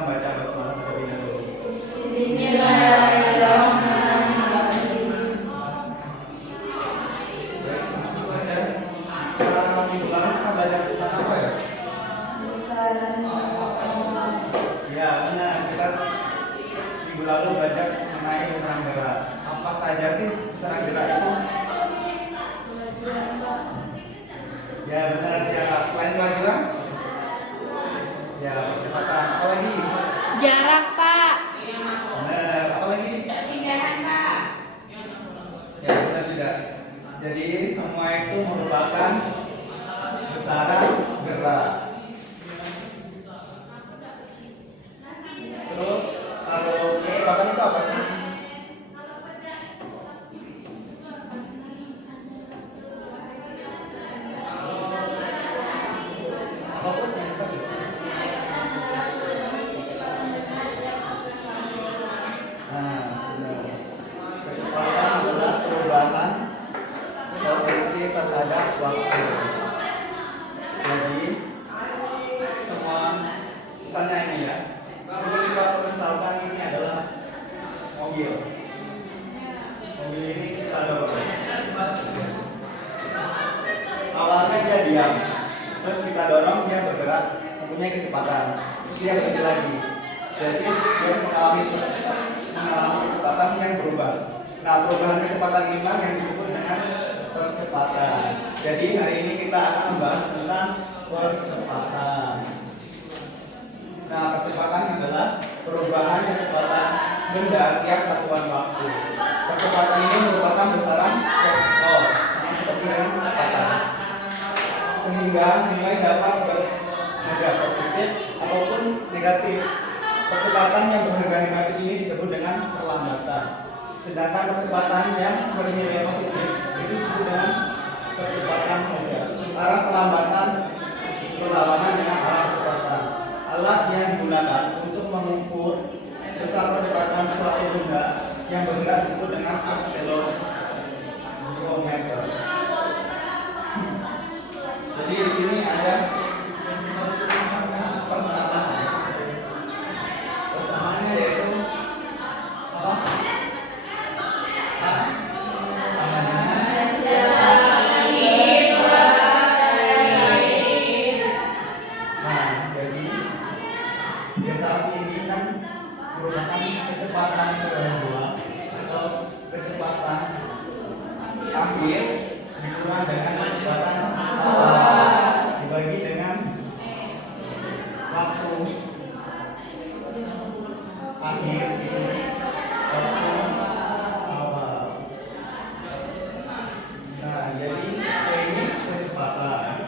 membaca basmalah terlebih dahulu. Bismillahirrahmanirrahim. Baik, langsung saja. Kita minggu lalu kita belajar tentang apa ya? Ya, benar. Kita minggu lalu belajar mengenai besaran gerak. Apa saja sih besaran gerak itu? Ya, benar. Ya, selain kemajuan, ya percepatan. Apa lagi? Jarak, Pak. Benar. Apa lagi? Perpindahan, Pak. Ya, benar juga. Jadi semua itu merupakan besaran gerak. Terus kalau kecepatan itu apa sih? Apapun yang bisa sih. Nah, benar. Kecepatan adalah perubahan posisi terhadap waktu. Jadi semua misalnya ini ya. Ketika misalkan ini adalah mobil. Mobil ini kita dorong. Awalnya dia diam, terus kita dorong dia bergerak, mempunyai kecepatan, terus dia berhenti lagi. Jadi dia mengalami kecepatan yang berubah. Nah, perubahan kecepatan inilah yang disebut dengan percepatan. Jadi hari ini kita akan membahas tentang percepatan. Nah, percepatan adalah perubahan kecepatan benda tiap satuan waktu. Percepatan ini merupakan besaran vektor, sama seperti dengan kecepatan. Sehingga nilai dapat berharga positif ataupun negatif. Percepatan yang berharga negatif ini disebut dengan perlambatan. Sedangkan percepatan yang bernilai positif itu disebut dengan percepatan saja. Arah perlambatan berlawanan dengan arah percepatan. Alat yang digunakan untuk mengukur besar percepatan suatu benda yang bergerak disebut dengan akselerometer. Jadi di sini ada persamaan. Persamaannya yaitu apa? Kecepatan kedua atau kecepatan akhir dikurang dengan kecepatan awal dibagi dengan waktu akhir dikali waktu awal. Nah, jadi ini kecepatan.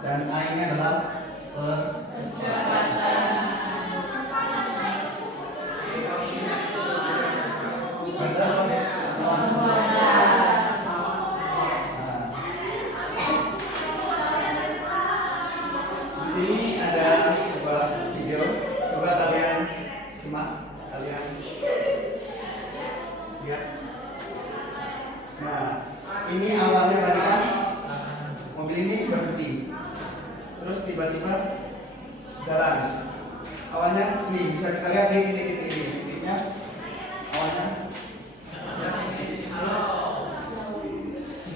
Dan A ini adalah percepatan. Di sini ada sebuah video, coba kalian simak, kalian lihat. Nah, ini awalnya tadi kan mobil ini berhenti. Terus tiba-tiba jalan. Awalnya nih bisa kita lihat nih titik-titik ini. Titiknya awalnya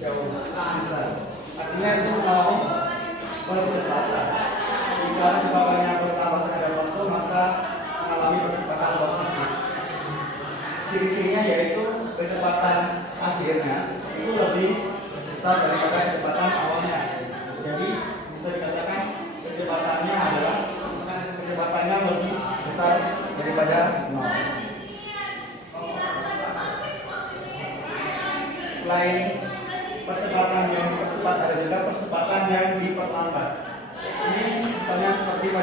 jauh besar. Artinya itu mengalami percepatan. Jika kecepatannya bertambah terhadap waktu maka mengalami percepatan positif. Ciri-cirinya yaitu kecepatan akhirnya itu lebih besar daripada kecepatan awalnya. Jadi bisa dikatakan kecepatannya adalah kecepatannya lebih besar daripada 0. Selain percepatan yang dipercepat ada juga percepatan yang diperlambat. Ini misalnya seperti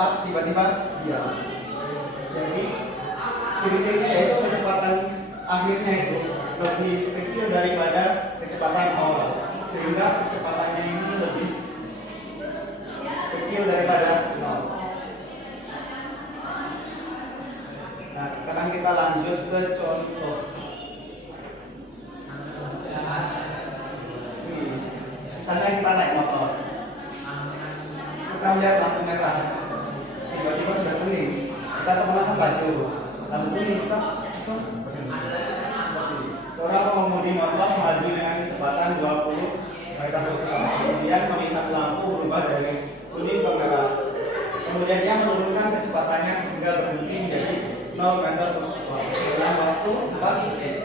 cepat tiba-tiba diam. Jadi ciri-cirinya yaitu kecepatan akhirnya itu lebih kecil daripada kecepatan awal, sehingga kecepatannya ini lebih kecil daripada 0. Nah, sekarang kita lanjut ke contoh. Misalnya kita naik motor, kita melihat lampu merah, tiba-tiba sudah kuning, kita perlahan baju, lampu kuning kita langsung berhenti. Seorang pengemudi motor melaju dengan kecepatan 20 meter per jam, kemudian melihat lampu berubah dari kuning ke merah. Kemudian dia menurunkan kecepatannya sehingga berhenti menjadi 0 meter per jam dalam waktu 4 detik.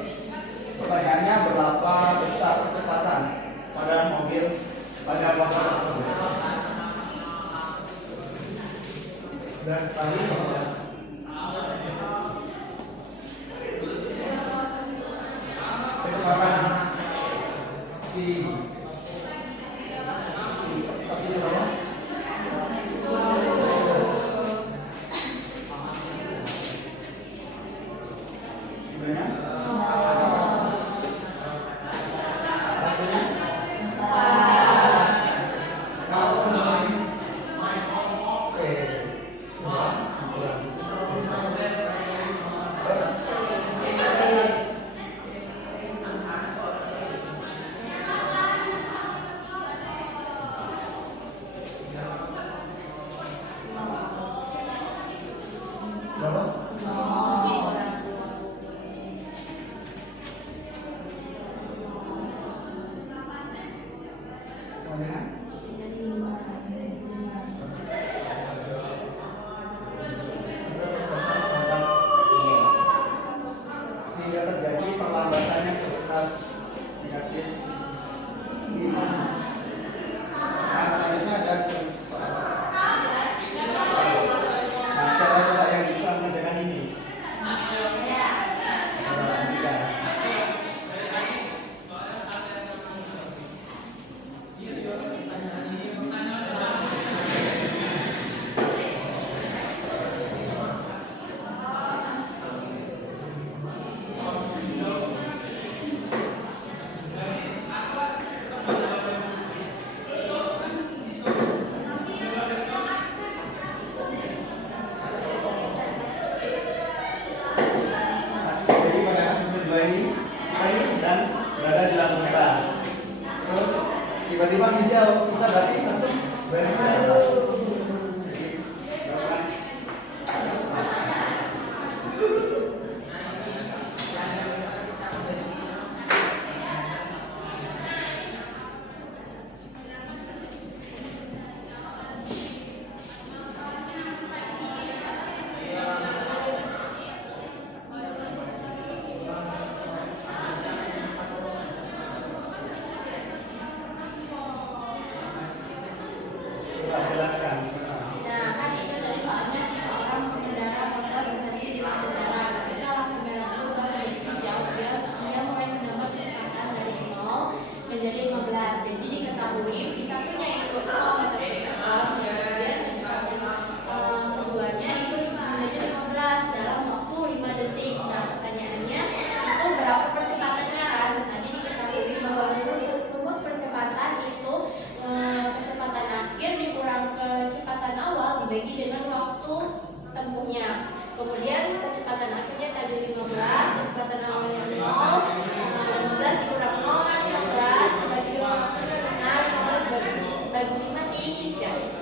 Pertanyaannya, berapa besar kecepatan pada motor tersebut? Dan tadi kecepatan tapi berapa? Gimana? Sehingga terjadi perlambatannya sebesar negatif 5. Nah, selanjutnya ada nah, siapa coba yang bisa mengerjakan ini? Jadi pada kasus kedua ini kita ini sedang berada di lampu merah, terus tiba-tiba hijau, kita berarti langsung berjalan. Jadi lakukan. Coba jelaskan. Nah, kan itu dari soalnya seorang pengendara motor berhenti di lampu merah. Ketika lampu merah berubah menjadi hijau, dia mulai menambah kecepatan dari 0 menjadi 15. Jadi diketahui V1-nya itu kilometer per jam, kemudian kecepatan keduanya itu menjadi 15 dalam waktu 5 detik. Nah, pertanyaannya itu berapa percepatannya kan? Tadi diketahui bahwa rumus percepatan itu kecepatan akhir dikurang kecepatan awal dibagi dengan waktu tempuhnya. Kemudian kecepatan akhirnya tadi 15, kecepatan awalnya 0, 15 dikurang 0 kan 15 dibagi dengan waktunya dengan 15 bagi 5 3.